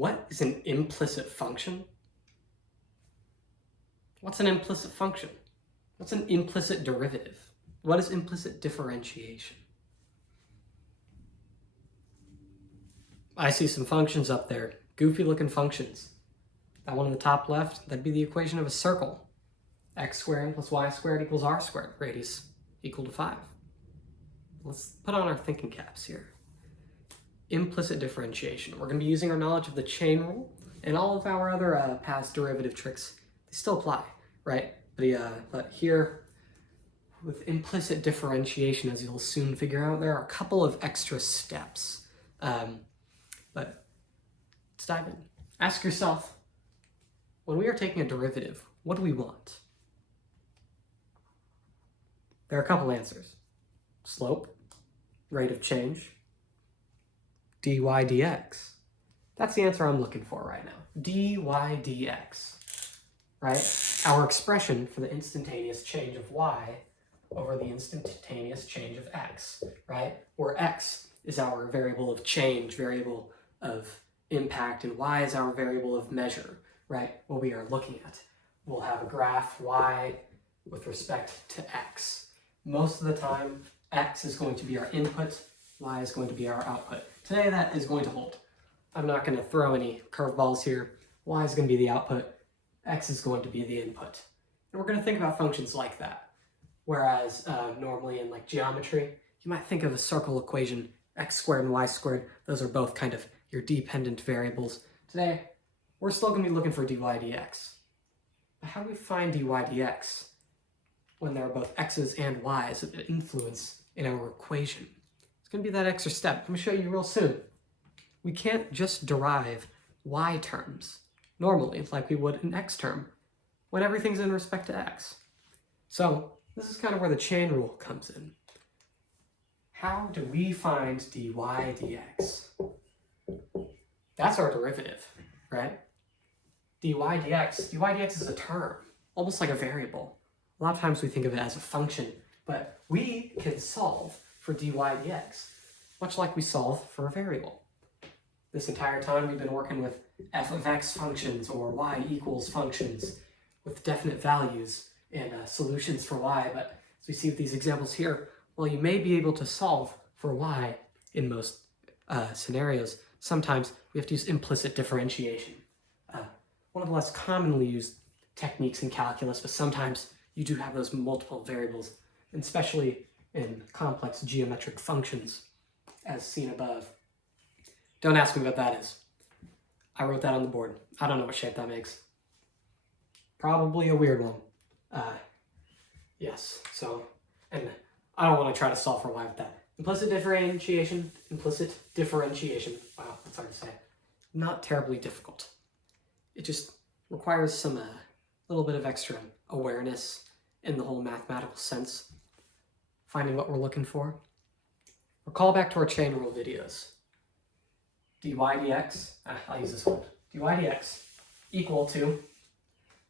What is an implicit function? What's an implicit function? What's an implicit derivative? What is implicit differentiation? I see some functions up there, goofy looking functions. That one on the top left, that'd be the equation of a circle. X squared plus y squared equals r squared, radius equal to 5. Let's put on our thinking caps here. Implicit differentiation. We're going to be using our knowledge of the chain rule and all of our other past derivative tricks. They still apply, right? But here, with implicit differentiation, as you'll soon figure out, there are a couple of extra steps. But let's dive in. Ask yourself, when we are taking a derivative, what do we want? There are a couple answers. Slope, rate of change, dy dx. That's the answer I'm looking for right now. dy dx, right? Our expression for the instantaneous change of y over the instantaneous change of x, right? Where x is our variable of change, variable of impact, and y is our variable of measure, right? What we are looking at. We'll have a graph y with respect to x. Most of the time, x is going to be our input, y is going to be our output. Today that is going to hold. I'm not going to throw any curveballs here. Y is going to be the output, x is going to be the input. And we're going to think about functions like that. Whereas normally in like geometry, you might think of a circle equation, x squared and y squared. Those are both kind of your dependent variables. Today, we're still going to be looking for dy dx. But how do we find dy dx when there are both x's and y's that influence in our equation? It's going to be that extra step. I'm going to show you real soon. We can't just derive y terms normally like we would an x term when everything's in respect to x. So this is kind of where the chain rule comes in. How do we find dy dx? That's our derivative, right? dy dx is a term, almost like a variable. A lot of times we think of it as a function, but we can solve for dy dx, much like we solve for a variable. This entire time we've been working with f of x functions or y equals functions with definite values and solutions for y, but as we see with these examples here, well, you may be able to solve for y in most scenarios. Sometimes we have to use implicit differentiation. One of the less commonly used techniques in calculus, but sometimes you do have those multiple variables, and especially in complex geometric functions, as seen above. Don't ask me what that is. I wrote that on the board. I don't know what shape that makes. Probably a weird one. Yes, so, and I don't want to try to solve for y with that. Implicit differentiation, wow, that's hard to say. Not terribly difficult. It just requires some little bit of extra awareness in the whole mathematical sense, finding what we're looking for. Recall back to our chain rule videos. dy dx, I'll use this one. dy dx equal to,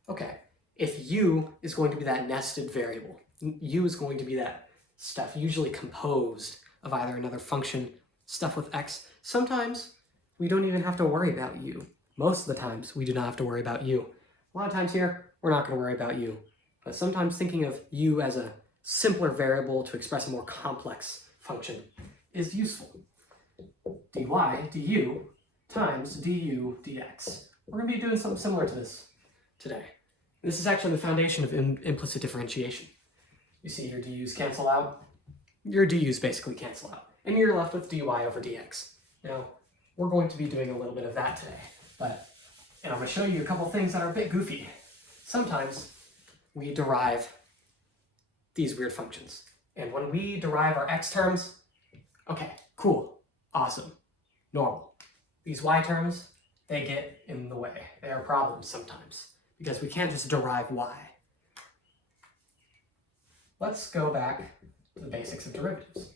okay, if u is going to be that nested variable, u is going to be that stuff usually composed of either another function, stuff with x. Sometimes we don't even have to worry about u. Most of the times we do not have to worry about u. A lot of times here, we're not going to worry about u. But sometimes thinking of u as a simpler variable to express a more complex function is useful. dy du times du dx. We're going to be doing something similar to this today. This is actually the foundation of implicit differentiation. You see your du's cancel out. Your du's basically cancel out. And you're left with dy over dx. Now, we're going to be doing a little bit of that today. And I'm going to show you a couple things that are a bit goofy. Sometimes we derive these weird functions. And when we derive our x terms, okay, cool, awesome, normal. These y terms, they get in the way. They are problems sometimes because we can't just derive y. Let's go back to the basics of derivatives.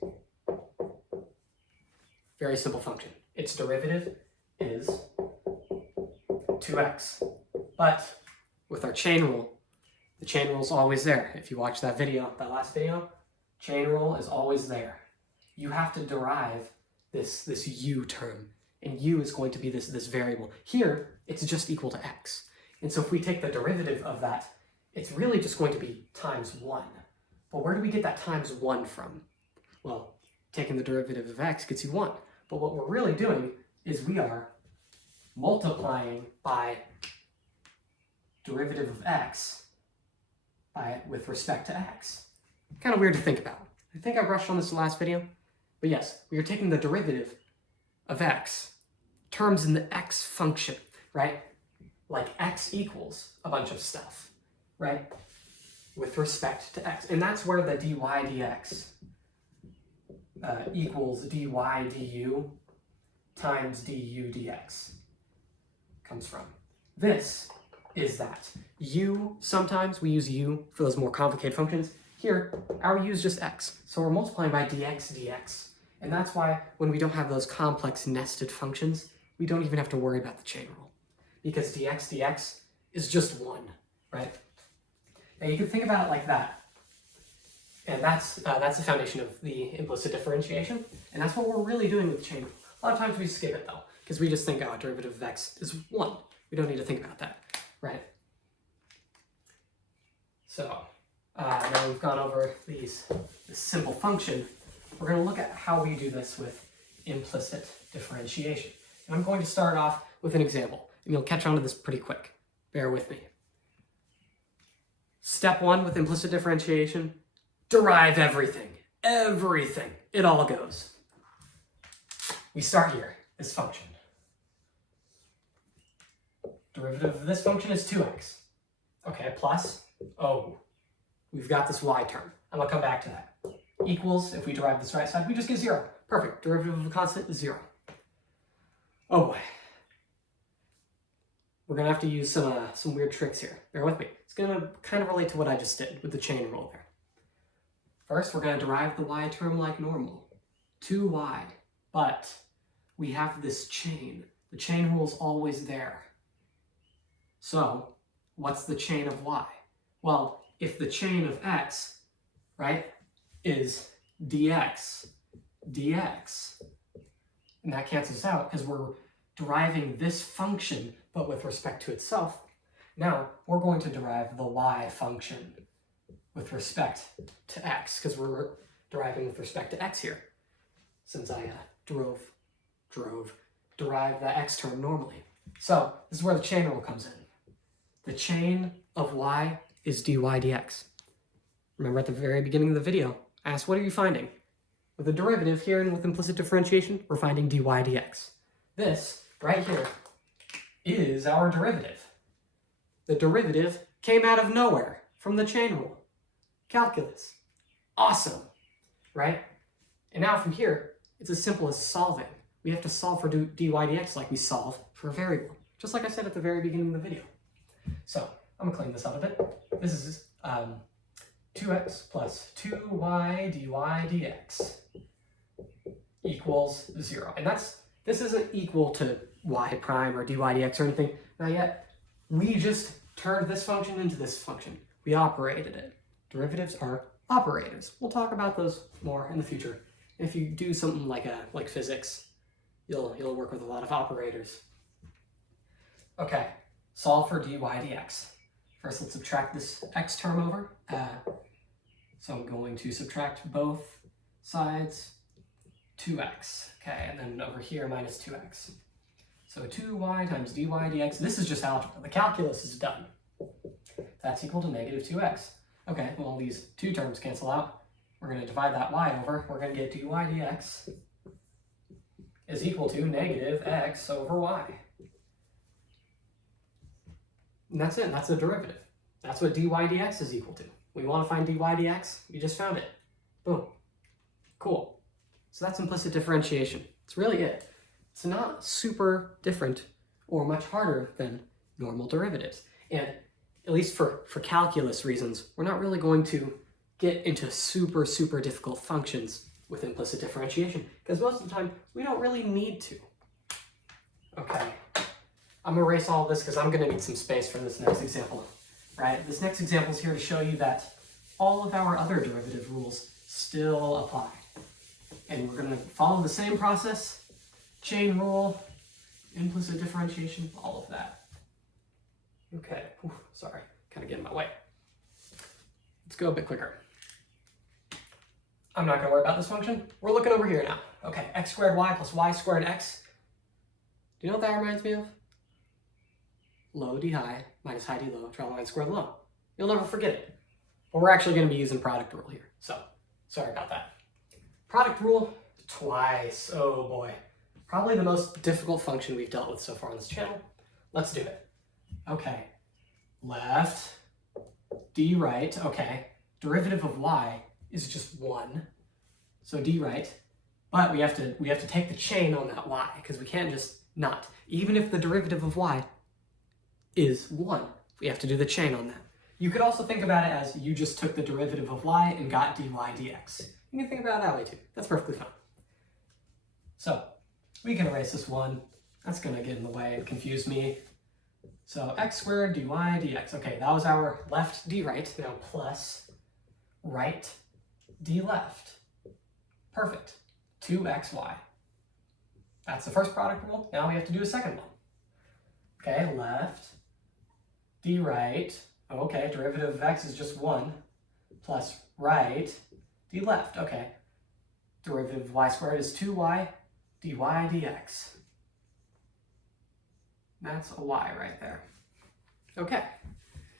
Very simple function. Its derivative is 2x. But with our chain rule, the chain rule is always there. If you watch that video, that last video, chain rule is always there. You have to derive this u term and u is going to be this variable. Here, it's just equal to x. And so if we take the derivative of that, it's really just going to be times 1. But where do we get that times 1 from? Well, taking the derivative of x gets you 1. But what we're really doing is we are multiplying by derivative of x with respect to x. Kind of weird to think about. I think I brushed on this last video. But yes, we are taking the derivative of x, terms in the x function, right? Like x equals a bunch of stuff, right? With respect to x. And that's where the dy dx equals dy du times du dx comes from. This is that. U, sometimes we use u for those more complicated functions. Here, our u is just x. So we're multiplying by dx dx. And that's why when we don't have those complex nested functions, we don't even have to worry about the chain rule. Because dx dx is just 1, right? Now you can think about it like that. And that's the foundation of the implicit differentiation. And that's what we're really doing with the chain rule. A lot of times we skip it though, because we just think, oh, derivative of x is 1. We don't need to think about that, right? So now we've gone over this simple function. We're going to look at how we do this with implicit differentiation. And I'm going to start off with an example, and you'll catch on to this pretty quick. Bear with me. Step 1 with implicit differentiation, derive everything. Everything. It all goes. We start here, this function. Derivative of this function is 2x. Okay, plus, oh, we've got this y term. I'm going to come back to that. Equals, if we derive this right side, we just get 0. Perfect. Derivative of a constant is 0. Oh boy. We're going to have to use some weird tricks here. Bear with me. It's going to kind of relate to what I just did with the chain rule there. First, we're going to derive the y term like normal. 2y. But we have this chain. The chain rule is always there. So, what's the chain of y? Well, if the chain of x, right, is dx, dx, and that cancels out because we're deriving this function, but with respect to itself. Now, we're going to derive the y function with respect to x, because we're deriving with respect to x here, since I derived the x term normally. So, this is where the chain rule comes in. The chain of y is dy dx. Remember at the very beginning of the video, I asked, what are you finding? With the derivative here and with implicit differentiation, we're finding dy dx. This, right here, is our derivative. The derivative came out of nowhere from the chain rule. Calculus. Awesome, right? And now from here, it's as simple as solving. We have to solve for dy dx like we solve for a variable, just like I said at the very beginning of the video. So, I'm going to clean this up a bit. This is 2x plus 2y dy dx equals 0. And this isn't equal to y prime or dy dx or anything. Not yet. We just turned this function into this function. We operated it. Derivatives are operators. We'll talk about those more in the future. If you do something like physics, you'll work with a lot of operators. Okay, solve for dy dx. First, let's subtract this x term over. So I'm going to subtract both sides, 2x. Okay, and then over here, minus 2x. So 2y times dy dx. This is just algebra. The calculus is done. That's equal to negative 2x. Okay, well, these two terms cancel out. We're going to divide that y over. We're going to get dy dx is equal to negative x over y. And that's it. That's the derivative. That's what dy dx is equal to. We want to find dy dx. We just found it. Boom. Cool. So that's implicit differentiation. It's really it. It's not super different or much harder than normal derivatives. And at least for calculus reasons, we're not really going to get into super difficult functions with implicit differentiation, because most of the time we don't really need to. Okay. I'm going to erase all of this because I'm going to need some space for this next example, right? This next example is here to show you that all of our other derivative rules still apply. And we're going to follow the same process, chain rule, implicit differentiation, all of that. Okay, sorry, kind of getting in my way. Let's go a bit quicker. I'm not going to worry about this function. We're looking over here now. Okay, x squared y plus y squared x. Do you know what that reminds me of? Low d high minus high d low, try line square low. You'll never forget it. But we're actually going to be using product rule here. So, sorry about that. Product rule twice. Oh boy. Probably the most difficult function we've dealt with so far on this channel. Let's do it. Okay. Left, d right. Okay. Derivative of y is just 1. So d right. But we have to take the chain on that y, because we can't just not. Even if the derivative of y is 1, we have to do the chain on that. You could also think about it as you just took the derivative of y and got dy dx. You can think about it that way too. That's perfectly fine. So we can erase this 1. That's going to get in the way and confuse me. So x squared dy dx. Okay, that was our left d right. Now plus right d left. Perfect. 2xy. That's the first product rule. Now we have to do a second one. Okay, left d right. Okay, derivative of x is just 1 plus right d left. Okay, derivative of y squared is 2y dy dx. That's a y right there. Okay,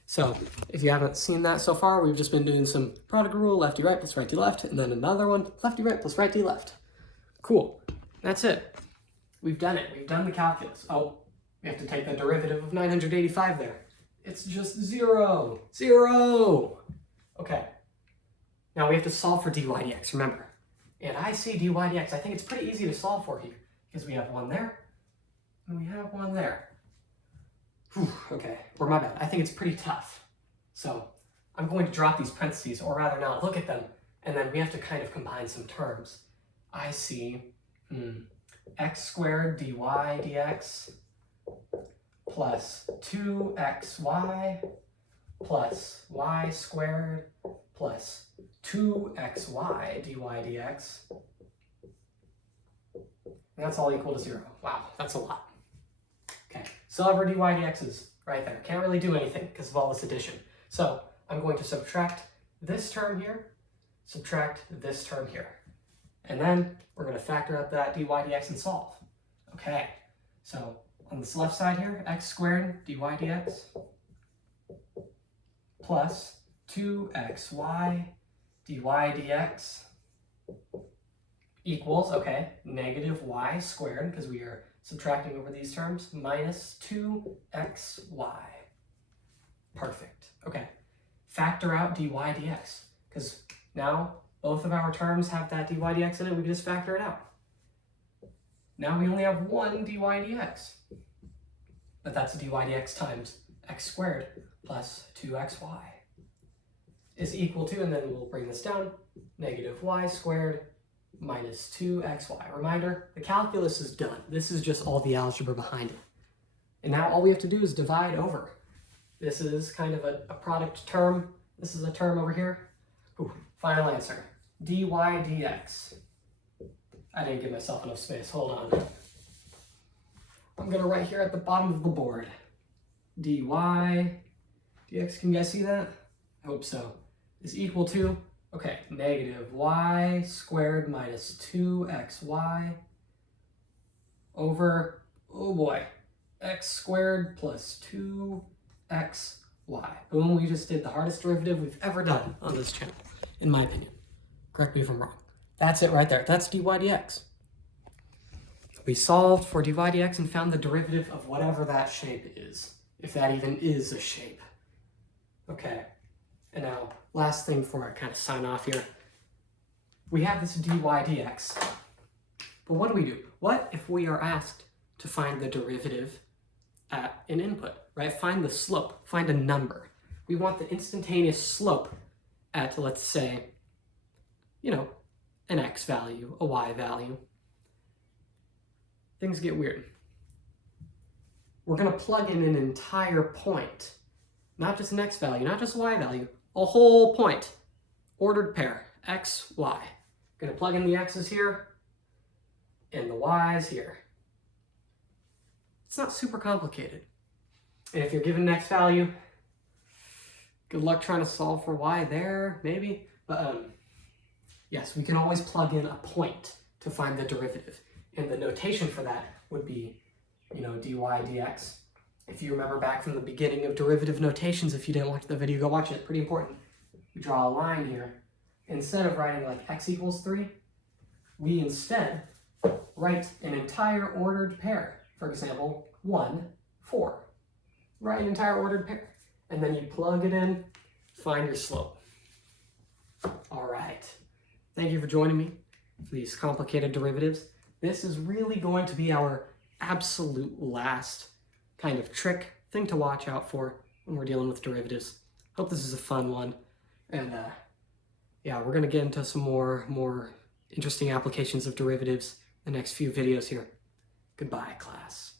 so if you haven't seen that so far, we've just been doing some product rule, left d right plus right d left, and then another one, left d right plus right d left. Cool, that's it. We've done it. We've done the calculus. Oh, we have to take the derivative of 985 there. It's just 0. 0. Okay. Now we have to solve for dy dx, remember. And I see dy dx. I think it's pretty easy to solve for here, because we have 1 there, and we have 1 there. Whew, okay, or my bad. I think it's pretty tough. So I'm going to drop these parentheses, or rather not look at them, and then we have to kind of combine some terms. I see x squared dy dx plus 2xy plus y squared plus 2xy dy dx. And that's all equal to 0. Wow, that's a lot. Okay, so our dy dx is right there. Can't really do anything because of all this addition. So I'm going to subtract this term here, subtract this term here. And then we're going to factor out that dy dx and solve. Okay, so on this left side here, x squared dy dx plus 2xy dy dx equals, okay, negative y squared, because we are subtracting over these terms, minus 2xy. Perfect. Okay, factor out dy dx, because now both of our terms have that dy dx in it. We can just factor it out. Now we only have 1 dy dx. But that's dy dx times x squared plus 2xy is equal to, and then we'll bring this down, negative y squared minus 2xy. Reminder, the calculus is done. This is just all the algebra behind it. And now all we have to do is divide over. This is kind of a product term. This is a term over here. Ooh, final answer, dy dx. I didn't give myself enough space, hold on. I'm gonna write here at the bottom of the board. dy dx, can you guys see that? I hope so. Is equal to, okay, negative y squared minus 2xy over, oh boy, x squared plus 2xy. Boom, we just did the hardest derivative we've ever done on this channel, in my opinion. Correct me if I'm wrong. That's it right there. That's dy dx. We solved for dy dx and found the derivative of whatever that shape is, if that even is a shape. Okay, and now last thing before I kind of sign off here. We have this dy dx, but what do? What if we are asked to find the derivative at an input, right? Find the slope, find a number. We want the instantaneous slope at, let's say, you know, an x value, a y value. Things get weird. We're going to plug in an entire point, not just an x value, not just a y value, a whole point, ordered pair, x, y. Going to plug in the x's here and the y's here. It's not super complicated. And if you're given an x value, good luck trying to solve for y there, maybe. But yes, we can always plug in a point to find the derivative. And the notation for that would be, dy dx. If you remember back from the beginning of derivative notations, if you didn't watch the video, go watch it. Pretty important. We draw a line here. Instead of writing like x equals 3, we instead write an entire ordered pair. For example, 1, 4. Write an entire ordered pair. And then you plug it in, find your slope. All right. Thank you for joining me for these complicated derivatives. This is really going to be our absolute last kind of trick thing to watch out for when we're dealing with derivatives. Hope this is a fun one. And yeah, we're going to get into some more interesting applications of derivatives in the next few videos here. Goodbye, class.